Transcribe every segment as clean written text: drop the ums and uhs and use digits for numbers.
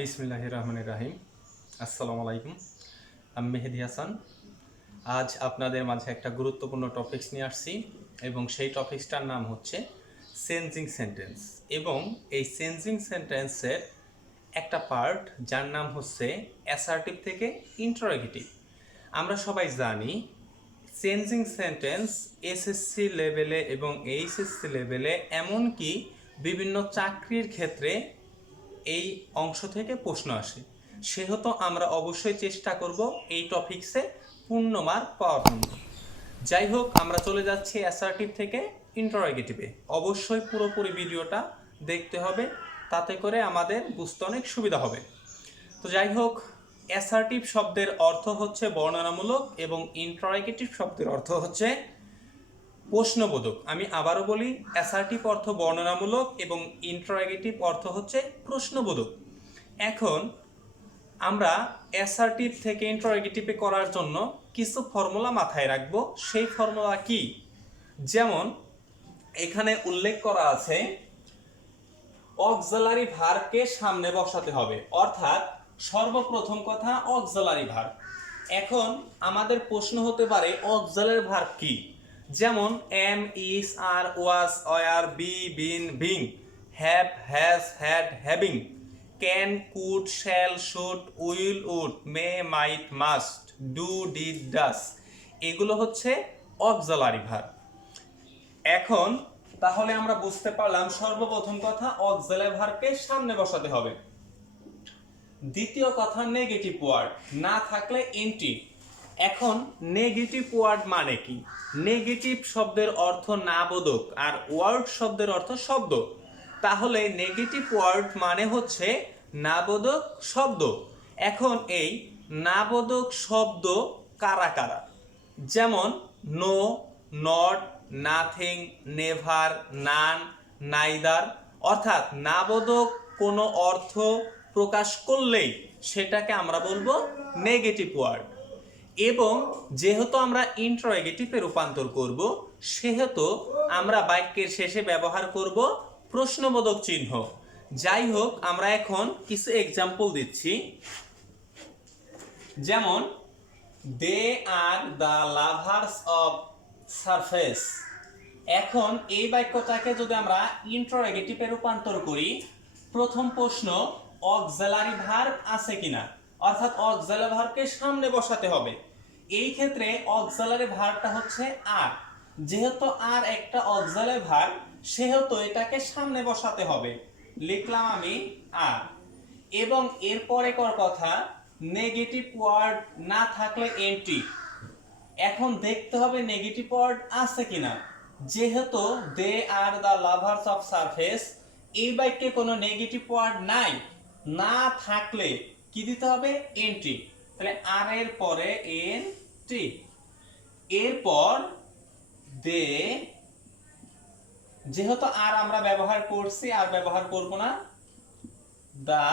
বিসমিল্লাহির রহমানির রাহিম। আসসালামু আলাইকুম। আমি মেহেদি হাসান। আজ আপনাদের মাঝে একটা গুরুত্বপূর্ণ টপিকস নিয়ে আসছি এবং সেই টপিকসটার নাম হচ্ছে চেঞ্জিং সেন্টেন্স। এবং এই চেঞ্জিং সেন্টেন্সের একটা পার্ট যার নাম হচ্ছে অ্যাসার্টিভ থেকে ইন্টারোগেটিভ। আমরা সবাই জানি চেঞ্জিং সেন্টেন্স এসএসসি লেভেলে এবং এইচএসসি লেভেলে এমনকি বিভিন্ন চাকরির ক্ষেত্রে এই অংশ থেকে প্রশ্ন আসে। সেহেতু আমরা অবশ্যই চেষ্টা করব এই টপিকসে পূর্ণ মার্ক পাওয়ার জন্য। যাই হোক, আমরা চলে যাচ্ছি অ্যাসার্টিভ থেকে ইন্টারোগেটিভে। অবশ্যই পুরোপুরি ভিডিওটা দেখতে হবে, তাতে করে আমাদের বুঝতে অনেক সুবিধা হবে। তো যাই হোক, অ্যাসার্টিভ শব্দের অর্থ হচ্ছে বর্ণনামূলক এবং ইন্টারোগেটিভ শব্দের অর্থ হচ্ছে প্রশ্নবোধক। আমি আবারও বলি, অ্যাসার্টিভ অর্থ বর্ণনামূলক এবং ইন্টারোগেটিভ অর্থ হচ্ছে প্রশ্নবোধক। এখন আমরা অ্যাসার্টিভ থেকে ইন্টারোগেটিভে করার জন্য কিছু ফর্মুলা মাথায় রাখবো। সেই ফর্মুলা কি? যেমন এখানে উল্লেখ করা আছে অক্সিলারি ভার্বকে সামনে বসাতে হবে, অর্থাৎ সর্বপ্রথম কথা অক্সিলারি ভার্ব। এখন আমাদের প্রশ্ন হতে পারে অক্সিলারি ভার্ব কি? যেমন am, is, are, was, were, be, been, being, have, has, had, having, can, could, shall, should, will, would, may, might, must, do, did, does. এগুলো হচ্ছে অক্সিলারি ভার্ব। এখন তাহলে আমরা বুঝতে পারলাম সর্বপ্রথম কথা অক্সিলারি ভার্বকে সামনে বসাতে হবে। দ্বিতীয় কথা নেগেটিভ ওয়ার্ড না থাকলে এন্টি। এখন নেগেটিভ ওয়ার্ড মানে কি? নেগেটিভ শব্দের অর্থ নাবোধক আর ওয়ার্ড শব্দের অর্থ শব্দ। তাহলে নেগেটিভ ওয়ার্ড মানে হচ্ছে নাবোধক শব্দ। এখন এই নাবোধক শব্দ কারা কারা? যেমন no, not, nothing, never, none, neither. অর্থাৎ নাবোধক কোনো অর্থ প্রকাশ করলেই সেটাকে আমরা বলবো নেগেটিভ ওয়ার্ড। এবং যেহেতু আমরা ইন্টারোগেটিভে রূপান্তর করব, সেহেতু আমরা বাক্যের শেষে ব্যবহার করব প্রশ্নবোধক চিহ্ন। যাই হোক, আমরা এখন কিছু এক্সাম্পল দিচ্ছি। যেমন they are the lovers of surface. এখন এই বাক্যটাকে যদি আমরা ইন্টারোগেটিভে রূপান্তর করি, প্রথম প্রশ্ন অক্সিলারি ভার্ব আছে কিনা, অর্থাৎ অক্সিলারি ভার্বকে সামনে বসাতে হবে। এই ক্ষেত্রে অক্সিলারি ভার্বটা হচ্ছে আর। যেহেতু আর একটা অক্সিলারি ভার্ব, সেহেতু এটাকে সামনে বসাতে হবে। লিখলাম আমি আর। এবং এরপরে কর কথা নেগেটিভ ওয়ার্ড না থাকলে এন্টি। এখন দেখতে হবে নেগেটিভ ওয়ার্ড আছে কিনা। যেহেতু they are the lovers of surface, এই বাক্যে কোনো নেগেটিভ ওয়ার্ড নাই, না থাকলে কি দিতে হবে? এন্টি। তাহলে আর এর পরে এন্টি। এরপর দে, যেহেতু আর আমরা ব্যবহার করছি, আর ব্যবহার করব না। The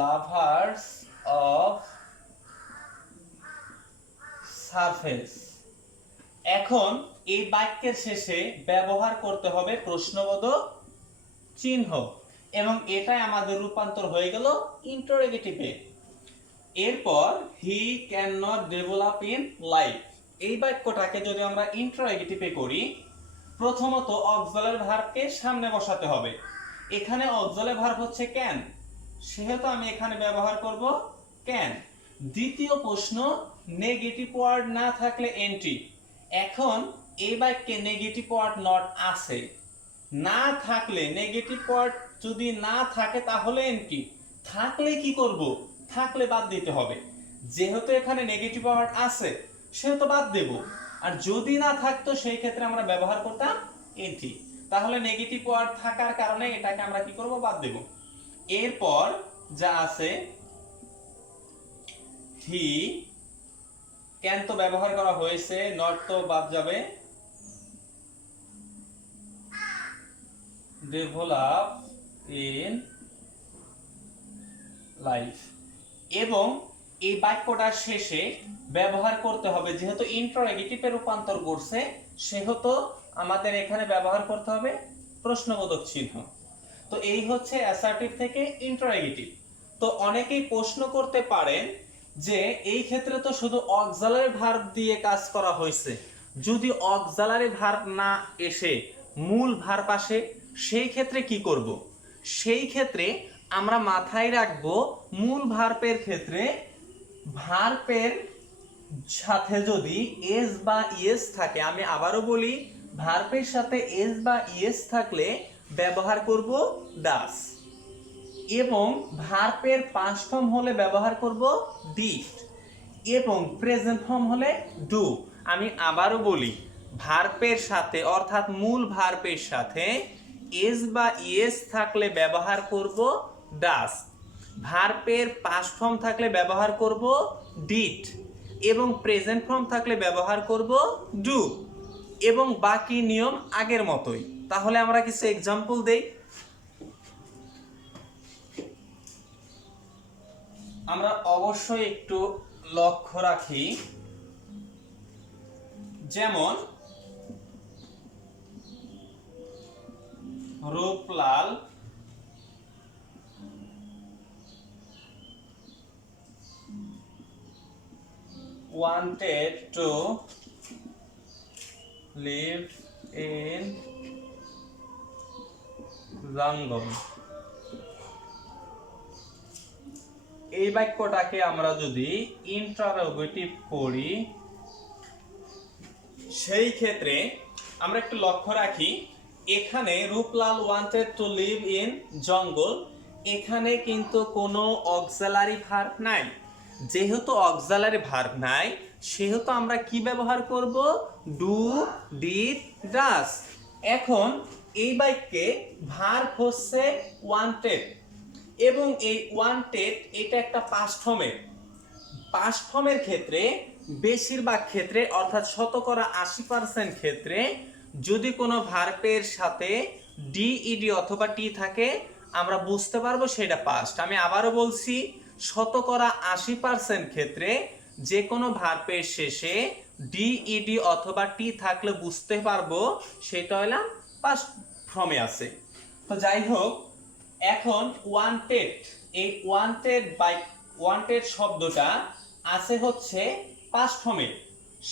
lovers of surface. এখন এই বাক্যের শেষে ব্যবহার করতে হবে প্রশ্নবোধক চিহ্ন, এবং এটাই আমাদের রূপান্তর হয়ে গেল ইন্টারোগেটিভে। এরপর he can not develop in life. এই বাক্যটাকে যদি আমরা ইন্টারোগেটিভে করি, প্রথমত অক্সিলারি ভার্বকে সামনে বসাতে হবে। এখানে অক্সিলারি ভার্ব হচ্ছে ক্যান, সেহেতু আমি এখানে ব্যবহার করব ক্যান। দ্বিতীয় প্রশ্ন নেগেটিভ ওয়ার্ড না থাকলে এন্টি। এখন এই বাক্যে নেগেটিভ ওয়ার্ড নট আছে, না থাকলে নেগেটিভ ওয়ার্ড যদি না থাকে তাহলে এন্টি, থাকলে কি করব? থাকলে বাদ দিতে হবে। যেহেতু এখানে নেগেটিভ ওয়ার্ড আছে, সেহেতু বাদ দেব। আর যদি না থাকতো সেই ক্ষেত্রে আমরা ব্যবহার করতাম এন্টি। তাহলে নেগেটিভ ওয়ার্ড থাকার কারণে এটাকে আমরা কি করব? বাদ দেব। এরপর যা আছে হি, ক্যান তো ব্যবহার করা হয়েছে, নট তো বাদ যাবে। Develop in life. এবং এই বাক্যটার শেষে ব্যবহার করতে হবে, যেহেতু ইন্টারোগেটিভে রূপান্তর করছে, সেহেতু আমাদের এখানে ব্যবহার করতে হবে প্রশ্নবোধক চিহ্ন। তো এই হচ্ছে অ্যাসার্টিভ থেকে ইন্টারোগেটিভ। তো অনেকেই প্রশ্ন করতে পারেন যে এই ক্ষেত্রে তো শুধু অক্সিলারি ভার্ব দিয়ে কাজ করা হয়েছে, যদি অক্সিলারি ভার্ব না এসে মূল ভার্ব আসে সেই ক্ষেত্রে কি করব? সেই ক্ষেত্রে আমরা মাথায় রাখবো মূল ভার্বের ক্ষেত্রে ভার্বের সাথে যদি এস বা ইএস থাকে, আমি আবারও বলি ভার্বের সাথে এস বা ইএস থাকলে ব্যবহার করব ডাস, এবং ভার্বের পাস্ট ফর্ম হলে ব্যবহার করব ডিড, এবং প্রেজেন্ট ফর্ম হলে ডু। আমি আবারও বলি ভার্বের সাথে অর্থাৎ মূল ভার্বের সাথে এস বা ইএস থাকলে ব্যবহার করব ডাস, ভার্বের পাস্ট ফর্ম থাকলে ব্যবহার করব ডিড, এবং প্রেজেন্ট ফর্ম থাকলে ব্যবহার করব ডু, এবং বাকি নিয়ম আগের মতোই। তাহলে আমরা কিছু এক্সাম্পল দেই। আমরা অবশ্যই একটু লক্ষ্য রাখি, যেমন Ruplal wanted to live in jungle। এই বাক্যটাকে আমরা যদি ইন্টারোগেটিভ করি সেই ক্ষেত্রে আমরা একটু লক্ষ্য রাখি, এখানে Ruplal wanted to live in জঙ্গল, এখানে কিন্তু কোনো অক্সিলারি ভার্ব নাই। যেহেতু অক্সিলারি ভার্ব নাই সেহেতু আমরা কি ব্যবহার করব? ডু, ডিড, ডাস। এখন এই বাক্যে ভার্ব হচ্ছে ওয়ান্টেড, এবং এই ওয়ান্টেড এটা একটা পাস্ট ফর্মের। পাস্ট ফর্মের ক্ষেত্রে বেশিরভাগ ক্ষেত্রে অর্থাৎ শতকরা 80% ক্ষেত্রে যদি কোনো ভার্বের সাথে ডিইডি অথবা টি থাকে আমরা বুঝতে পারবো সেটা পাস্ট। আমি আবারও বলছি, শতকরা 80% ক্ষেত্রে যে কোনো ভার্বের শেষে ডিইডি অথবা টি থাকলে বুঝতে পারবো সেটা হলো পাস্ট ফর্মে আছে। তো যাই হোক, এখন ওয়ান্টেড, এই ওয়ান্টেড শব্দটা আছে হচ্ছে পাস্ট ফর্মে,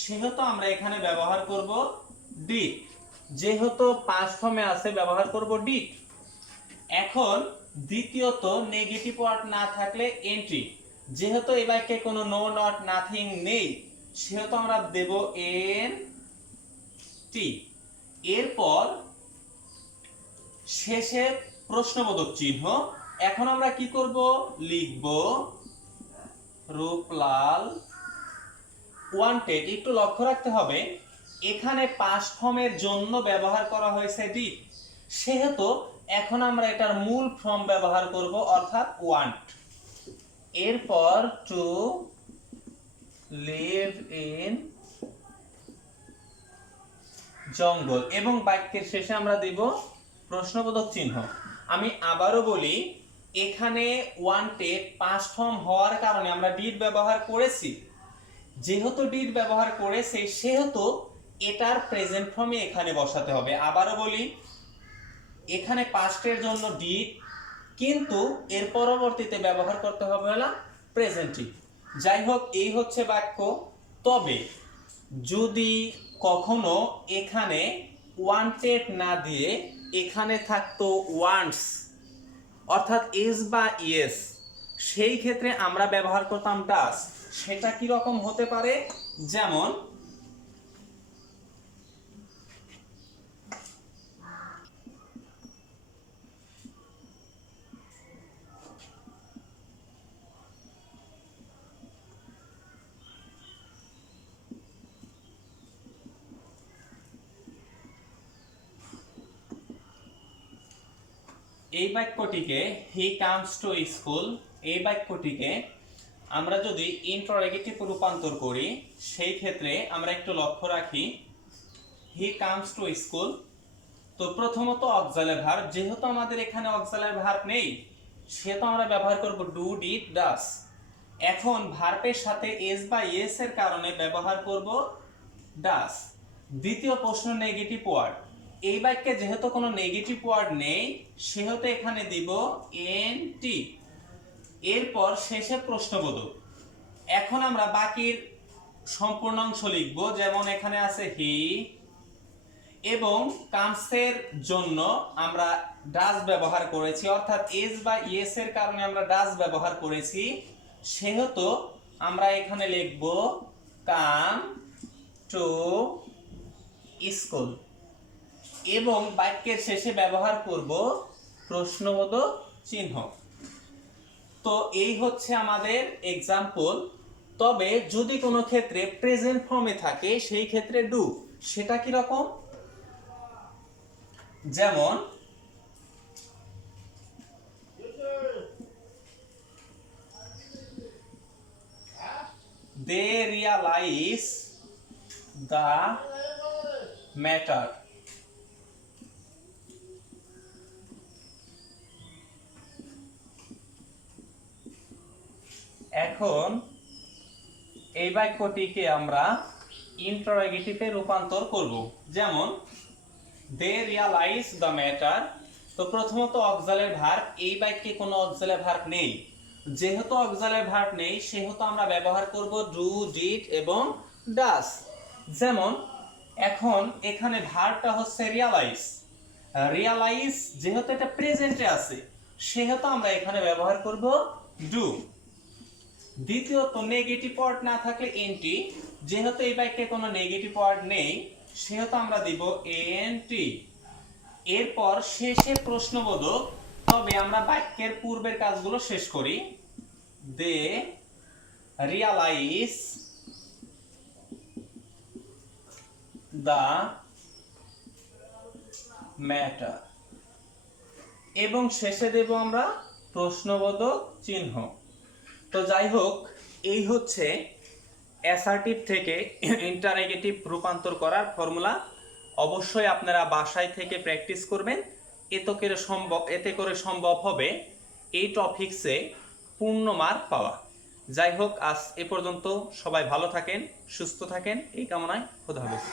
সেহেতু আমরা এখানে ব্যবহার করব ডিড। যেহেতু পাস্ট ফর্মে আছে ব্যবহার করব ডিড। এখন দ্বিতীয়ত নেগেটিভ ওয়ার্ড না থাকলে এন্ট্রি, যেহেতু এই বাক্যে কোনো নো নট নাথিং নেই সেহেতু আমরা দেব এন টি। এরপর শেষে প্রশ্নবোধক চিহ্ন। এখন আমরা কি করব? লিখব রূপলাল ওয়ান্টেড। একটু লক্ষ্য রাখতে হবে এখানে পাস্ট ফর্মের জন্য ব্যবহার করা হয়েছে ডিড, সেহেতু এখন আমরা এটার মূল ফর্ম ব্যবহার করব অর্থাৎ ওয়ান্ট। এরপর টু লিভ ইন জঙ্গল, এবং বাক্যের শেষে আমরা দেব প্রশ্নবোধক চিহ্ন। আমি আবারও বলি, এখানে ওয়ান্টেড পাস্ট ফর্ম হওয়ার কারণে আমরা ডিড ব্যবহার করেছি। যেহেতু ডিড ব্যবহার করেছে সেহেতু এটার প্রেজেন্ট ফর্মে এখানে বসাতে হবে। আবারও বলি, এখানে পাস্টের জন্য ডিড, কিন্তু এর পরবর্তীতে ব্যবহার করতে হবে হলো প্রেজেন্টিভ। যাই হোক, এই হচ্ছে বাক্য। তবে যদি কখনো এখানে ওয়ান্টেড না দিয়ে এখানে থাকতো ওয়ান্টস অর্থাৎ এস বা ইয়েস, সেই ক্ষেত্রে আমরা ব্যবহার করতাম ডাস। সেটা কি রকম হতে পারে? যেমন এই বাক্যটিকে হি কামস টু স্কুল, এই বাক্যটিকে আমরা যদি ইন্টারোগেটিভ রূপান্তর করি সেই ক্ষেত্রে আমরা একটু লক্ষ্য রাখি, হি কামস টু স্কুল। তো প্রথমত অক্সিলারি ভার্ব, যেহেতু আমাদের এখানে অক্সিলারি ভার্ব নেই সেহেতু আমরা ব্যবহার করব ডু, ডিড, ডাস। এখন ভার্বের সাথে এস বা ইয়েস এর কারণে ব্যবহার করব ডাস। দ্বিতীয় প্রশ্ন নেগেটিভ ওয়ার্ড, এই বাক্যে যেহেতু কোনো নেগেটিভ ওয়ার্ড নেই সেহেতু এখানে দিব এনটি। এরপর শেষে প্রশ্নবোধক। এখন আমরা বাকির সম্পূর্ণ অংশ লিখব, যেমন এখানে আছে হি এবং কামসের জন্য আমরা ডাজ ব্যবহার করেছি, অর্থাৎ এস বা ইয়েস এর কারণে আমরা ডাজ ব্যবহার করেছি, সেহেতু আমরা এখানে লিখব কাম টু স্কুল এবং বাক্যের শেষে ব্যবহার করব প্রশ্নবোধক চিহ্ন। তো এই হচ্ছে আমাদের এক্সাম্পল। তবে যদি কোনো ক্ষেত্রে প্রেজেন্ট ফর্মে থাকে সেই ক্ষেত্রে ডু। সেটা কি রকম? যেমন they realize the matter. এখন এই বাক্যটিকে আমরা ইন্টারোগেটিভে রূপান্তর করব, যেমন they realize the matter। তো প্রথমত অক্সালের ভার্ব, এই বাক্যে কোনো অক্সালের ভার্ব নেই। যেহেতু অক্সালের ভার্ব নেই সেহেতু আমরা ব্যবহার করব ডু, ডিড এবং ডাস। যেমন এখন এখানে ভার্বটা হচ্ছে রিয়ালাইজ। রিয়ালাইজ যেহেতু এটা প্রেজেন্টে আছে সেহেতু আমরা এখানে ব্যবহার করব ডু। দ্বিতীয়ত নেগেটিভ ওয়ার্ড না থাকলে এনটি। যেহেতু এই বাক্যে কোনো নেগেটিভ ওয়ার্ড নেই সেহেতু আমরা দিব এনটি। এরপর শেষে প্রশ্নবোধক। তবে আমরা বাক্যের পূর্বের কাজগুলো শেষ করি। দে রিয়ালাইজ দ্য ম্যাটার এবং শেষে দেব আমরা প্রশ্নবোধক চিহ্ন। তো যাই হোক, এই হচ্ছে অ্যাসার্টিভ থেকে ইন্টারোগেটিভ রূপান্তর করার ফর্মুলা। অবশ্যই আপনারা বাসায় থেকে প্র্যাকটিস করবেন, এতে করে সম্ভব হবে এই টপিকসে পূর্ণ মার্ক পাওয়া। যাই হোক, আজ এ পর্যন্ত। সবাই ভালো থাকেন, সুস্থ থাকেন এই কামনায়। খোদা হাফেজ।